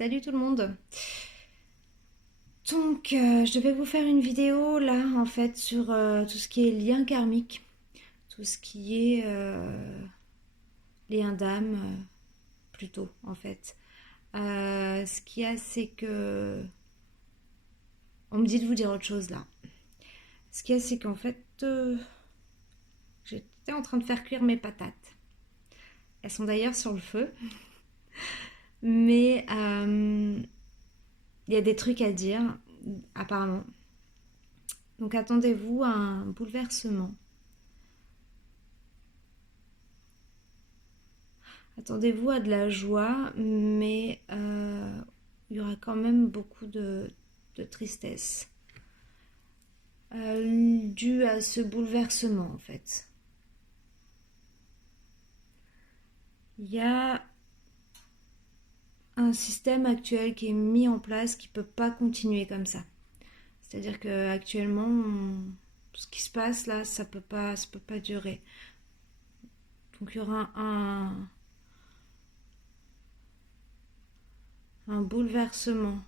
Salut tout le monde. Donc, je devais vous faire une vidéo là, en fait, sur tout ce qui est lien karmique, tout ce qui est lien d'âme, plutôt, en fait. Ce qu'il y a, c'est que... On me dit de vous dire autre chose là. Ce qu'il y a, c'est qu'en fait, j'étais en train de faire cuire mes patates. Elles sont d'ailleurs sur le feu, mais il y a des trucs à dire, apparemment. Donc, attendez-vous à un bouleversement. Attendez-vous à de la joie, mais il y aura quand même beaucoup de tristesse due à ce bouleversement en fait. Il y a un système actuel qui est mis en place qui ne peut pas continuer comme ça. C'est-à-dire qu'actuellement, ce qui se passe là, ça peut pas durer. Donc il y aura un bouleversement.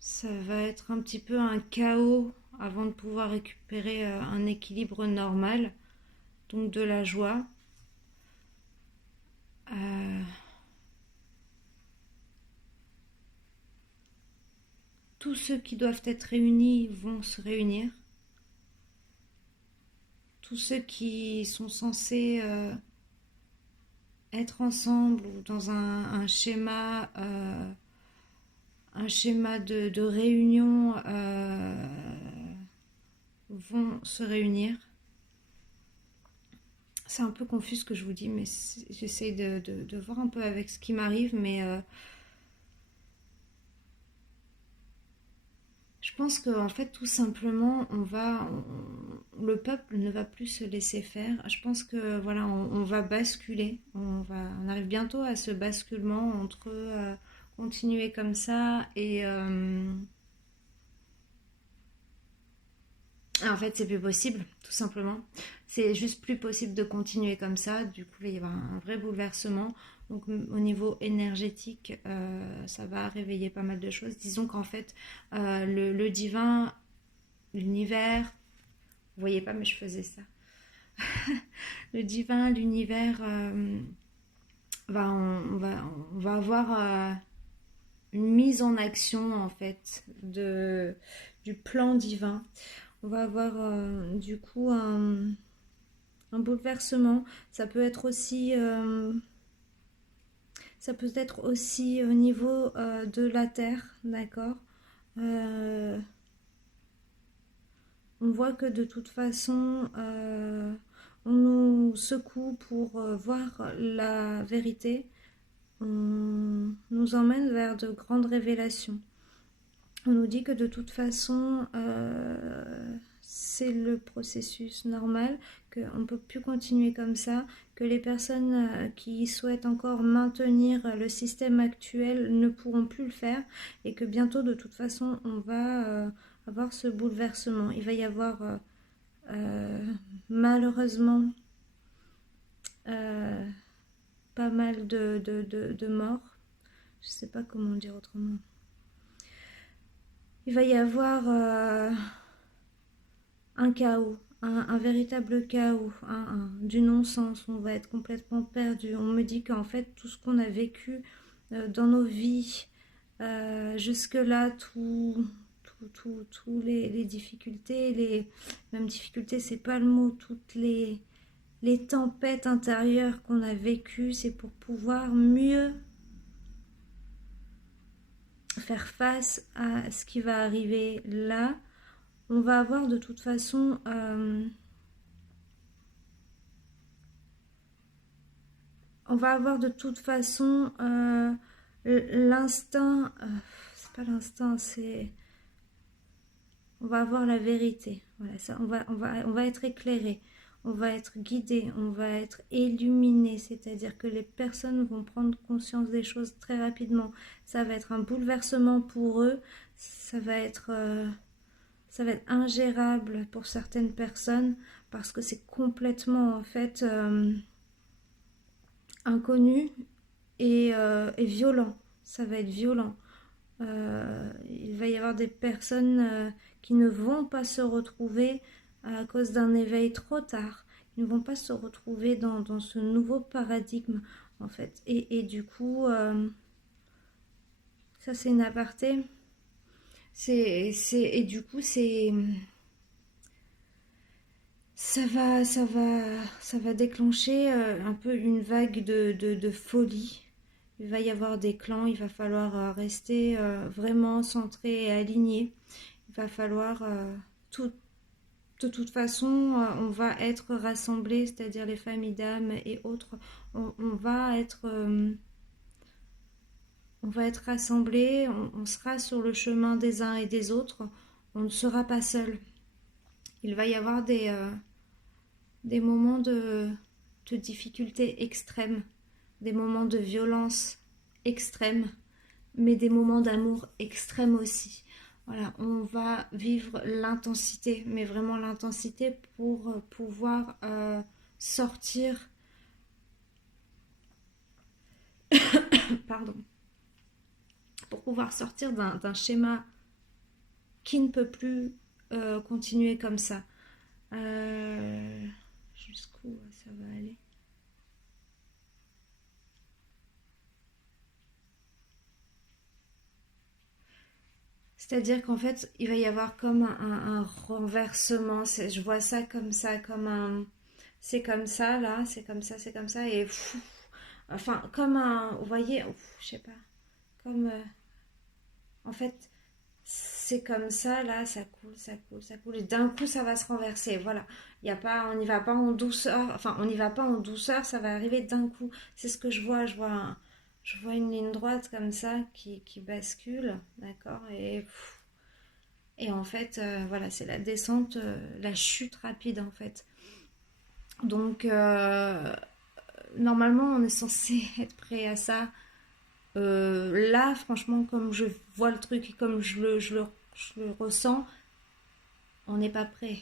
Ça va être un petit peu un chaos avant de pouvoir récupérer un équilibre normal, donc de la joie. Euh, tous ceux qui doivent être réunis vont se réunir. Tous ceux qui sont censés être ensemble ou dans un schéma de réunion vont se réunir. C'est un peu confus ce que je vous dis, mais j'essaie de voir un peu avec ce qui m'arrive, mais je pense qu'en fait, tout simplement, le peuple ne va plus se laisser faire. Je pense que voilà, on va basculer. On arrive bientôt à ce basculement entre continuer comme ça et en fait, c'est plus possible, tout simplement. C'est juste plus possible de continuer comme ça. Du coup, il va y avoir un vrai bouleversement. Donc, au niveau énergétique, ça va réveiller pas mal de choses. Disons qu'en fait, le divin, l'univers, vous voyez pas, mais je faisais ça. Le divin, l'univers, on va avoir une mise en action, en fait, du plan divin. On va avoir du coup un bouleversement. Ça peut être aussi, ça peut être aussi au niveau de la terre, d'accord. Euh, on voit que de toute façon, on nous secoue pour voir la vérité. On nous emmène vers de grandes révélations. On nous dit que de toute façon, c'est le processus normal, qu'on ne peut plus continuer comme ça, que les personnes qui souhaitent encore maintenir le système actuel ne pourront plus le faire et que bientôt, de toute façon, on va avoir ce bouleversement. Il va y avoir malheureusement euh, pas mal de morts. Je ne sais pas comment dire autrement. Il va y avoir un chaos, un véritable chaos, du non-sens. On va être complètement perdu. On me dit qu'en fait, tout ce qu'on a vécu dans nos vies, jusque-là, tous les difficultés, même difficultés, c'est pas le mot, toutes les tempêtes intérieures qu'on a vécues, c'est pour pouvoir mieux faire face à ce qui va arriver là. On va avoir de toute façon l'instinct, c'est pas l'instinct, c'est on va avoir la vérité. Voilà, ça, on va être éclairé, on va être guidé, on va être illuminé, c'est-à-dire que les personnes vont prendre conscience des choses très rapidement. Ça va être un bouleversement pour eux, ça va être ingérable pour certaines personnes parce que c'est complètement en fait inconnu et violent. Ça va être violent. Il va y avoir des personnes qui ne vont pas se retrouver à cause d'un éveil trop tard. Ils ne vont pas se retrouver dans ce nouveau paradigme, en fait. Et du coup, ça c'est une aparté. Et du coup, ça va déclencher un peu une vague de folie. Il va y avoir des clans, il va falloir rester vraiment centré et aligné. Il va falloir tout, de toute façon, on va être rassemblés, c'est-à-dire les familles d'âmes et autres. On va être rassemblés, on sera sur le chemin des uns et des autres. On ne sera pas seul. Il va y avoir des moments de difficulté extrême, des moments de violence extrême, mais des moments d'amour extrême aussi. Voilà, on va vivre l'intensité, mais vraiment l'intensité pour pouvoir sortir, pardon, pour pouvoir sortir d'un schéma qui ne peut plus continuer comme ça. Jusqu'où ça va aller? C'est-à-dire qu'en fait, il va y avoir comme un renversement. Je vois ça comme ça, comme un... C'est comme ça, là, c'est comme ça, et... Pff, enfin, comme un... Vous voyez, pff, je sais pas. Comme... en fait, c'est comme ça, là, ça coule, ça coule, ça coule. Et d'un coup, ça va se renverser. Voilà. Il y a pas, on n'y va pas en douceur. Enfin, on n'y va pas en douceur, ça va arriver d'un coup. C'est ce que je vois. Je vois une ligne droite comme ça qui bascule, d'accord? Et en fait, voilà, c'est la descente, la chute rapide, en fait. Donc, normalement, on est censé être prêt à ça. Là, franchement, comme je vois le truc et comme je le ressens, on n'est pas prêt.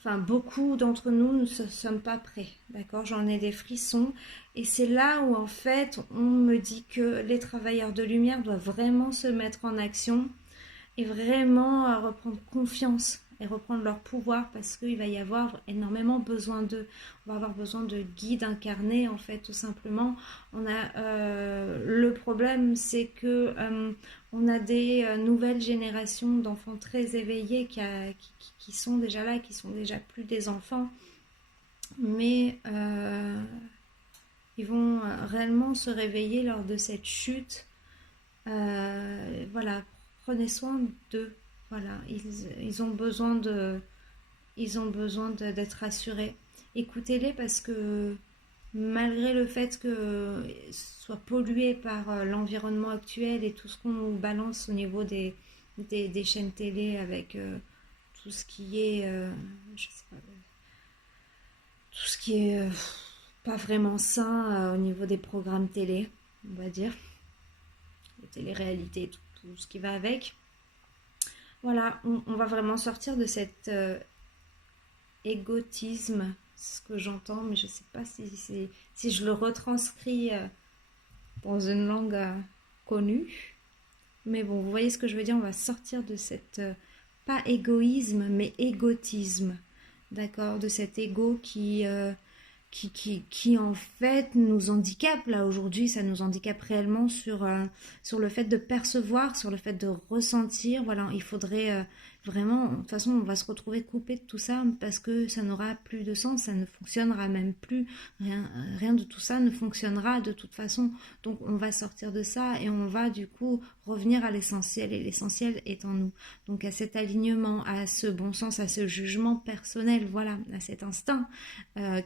Enfin, beaucoup d'entre nous ne sommes pas prêts, d'accord? J'en ai des frissons. Et c'est là où, en fait, on me dit que les travailleurs de lumière doivent vraiment se mettre en action et vraiment reprendre confiance et reprendre leur pouvoir parce qu'il va y avoir énormément besoin d'eux. On va avoir besoin de guides incarnés en fait tout simplement. On a le problème c'est que on a des nouvelles générations d'enfants très éveillés qui sont déjà là, qui sont déjà plus des enfants, mais ils vont réellement se réveiller lors de cette chute. Voilà, prenez soin d'eux. Voilà, ils ont besoin d'être rassurés. Écoutez-les parce que malgré le fait que soit pollué par l'environnement actuel et tout ce qu'on nous balance au niveau des chaînes télé avec tout ce qui est, je sais pas, tout ce qui est pas vraiment sain au niveau des programmes télé, on va dire, les télé-réalités, tout ce qui va avec. Voilà, on va vraiment sortir de cet égotisme, c'est ce que j'entends, mais je ne sais pas si je le retranscris dans une langue connue. Mais bon, vous voyez ce que je veux dire, on va sortir de cet, pas égoïsme, mais égotisme, d'accord, de cet ego qui en fait nous handicape. Là aujourd'hui, ça nous handicape réellement sur le fait de percevoir, sur le fait de ressentir. Voilà, il faudrait vraiment, de toute façon, on va se retrouver coupé de tout ça parce que ça n'aura plus de sens, ça ne fonctionnera même plus. Rien de tout ça ne fonctionnera de toute façon. Donc on va sortir de ça et on va du coup revenir à l'essentiel et l'essentiel est en nous. Donc à cet alignement, à ce bon sens, à ce jugement personnel, voilà, à cet instinct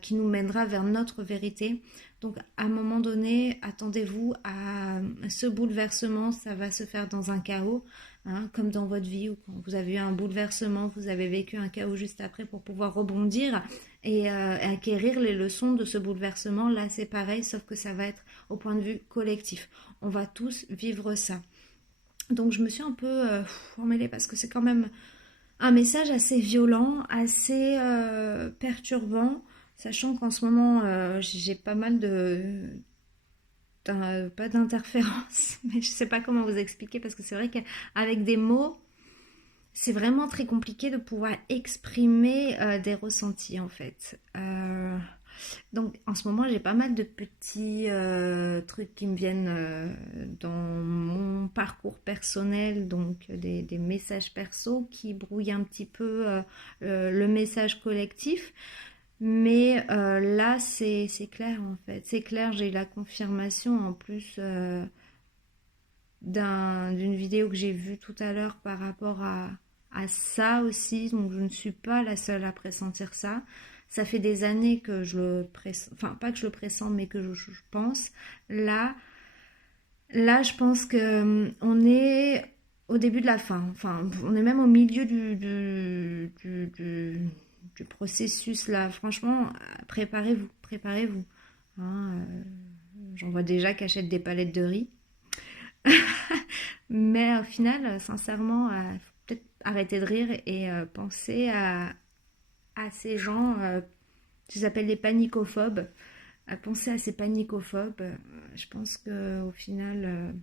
qui nous mènera vers notre vérité. Donc à un moment donné, attendez-vous à ce bouleversement, ça va se faire dans un chaos, hein, comme dans votre vie où quand vous avez eu un bouleversement, vous avez vécu un chaos juste après pour pouvoir rebondir et acquérir les leçons de ce bouleversement. Là c'est pareil, sauf que ça va être au point de vue collectif. On va tous vivre ça. Donc je me suis un peu emmêlée parce que c'est quand même un message assez violent, assez perturbant, sachant qu'en ce moment j'ai pas mal pas d'interférence, mais je sais pas comment vous expliquer parce que c'est vrai qu'avec des mots, c'est vraiment très compliqué de pouvoir exprimer des ressentis en fait. Donc en ce moment j'ai pas mal de petits trucs qui me viennent dans mon parcours personnel, donc des messages perso qui brouillent un petit peu le message collectif. Mais là c'est clair en fait, c'est clair, j'ai eu la confirmation en plus d'une vidéo que j'ai vue tout à l'heure par rapport à ça aussi, donc je ne suis pas la seule à pressentir ça. Ça fait des années que je le pressens, enfin pas que je le pressens, mais que je pense. Là, là, je pense que on est au début de la fin. Enfin, on est même au milieu du processus là. Franchement, préparez-vous, préparez-vous. Hein, j'en vois déjà qui achètent des palettes de riz. Mais au final, sincèrement, il faut peut-être arrêter de rire et penser à ces gens qu'ils appellent les panicophobes. À penser à ces panicophobes. Je pense qu'au final,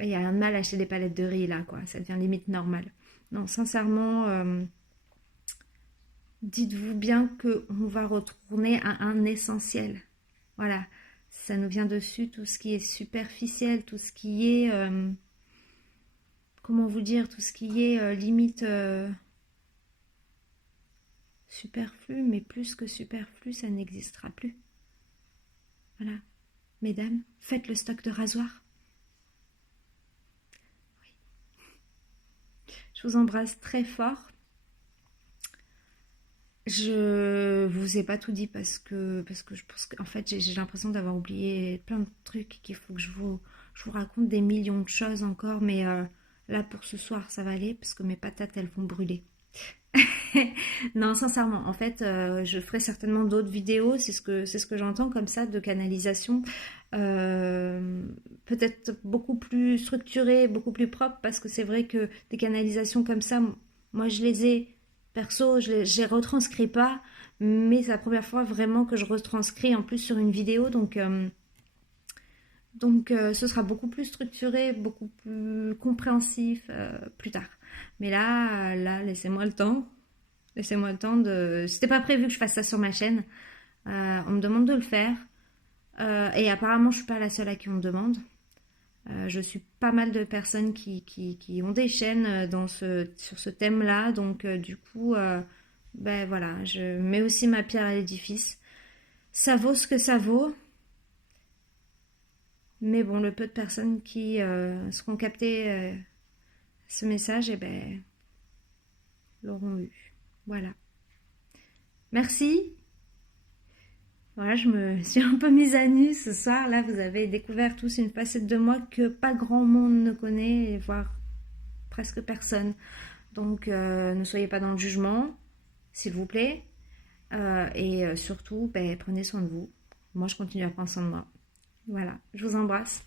il y a un mal à acheter des palettes de riz là, quoi. Ça devient limite normal. Non, sincèrement, dites-vous bien qu'on va retourner à un essentiel. Voilà, ça nous vient dessus, tout ce qui est superficiel, tout ce qui est comment vous dire, tout ce qui est limite superflu, mais plus que superflu, ça n'existera plus. Voilà. Mesdames, faites le stock de rasoir. Je vous embrasse très fort. Je vous ai pas tout dit parce que je pense qu'en fait j'ai l'impression d'avoir oublié plein de trucs qu'il faut que je vous raconte des millions de choses encore, mais là pour ce soir ça va aller parce que mes patates elles vont brûler. Non, sincèrement, en fait, je ferai certainement d'autres vidéos, c'est ce que j'entends comme ça de canalisation, euh, peut-être beaucoup plus structurées, beaucoup plus propres, parce que c'est vrai que des canalisations comme ça, moi je les ai perso, je les retranscris pas, mais c'est la première fois vraiment que je retranscris en plus sur une vidéo, donc ce sera beaucoup plus structuré, beaucoup plus compréhensif plus tard. Mais là, laissez-moi le temps. Laissez-moi le temps de... C'était pas prévu que je fasse ça sur ma chaîne. On me demande de le faire. Et apparemment, je suis pas la seule à qui on me demande. Je suis pas mal de personnes qui ont des chaînes sur ce thème-là. Donc, du coup, ben voilà, je mets aussi ma pierre à l'édifice. Ça vaut ce que ça vaut. Mais bon, le peu de personnes qui seront captées ce message, eh ben, l'auront eu. Voilà. Merci. Voilà, je me suis un peu mise à nu ce soir. Là, vous avez découvert tous une facette de moi que pas grand monde ne connaît, voire presque personne. Donc, ne soyez pas dans le jugement, s'il vous plaît. Et surtout, ben, prenez soin de vous. Moi, je continue à prendre soin de moi. Voilà, je vous embrasse.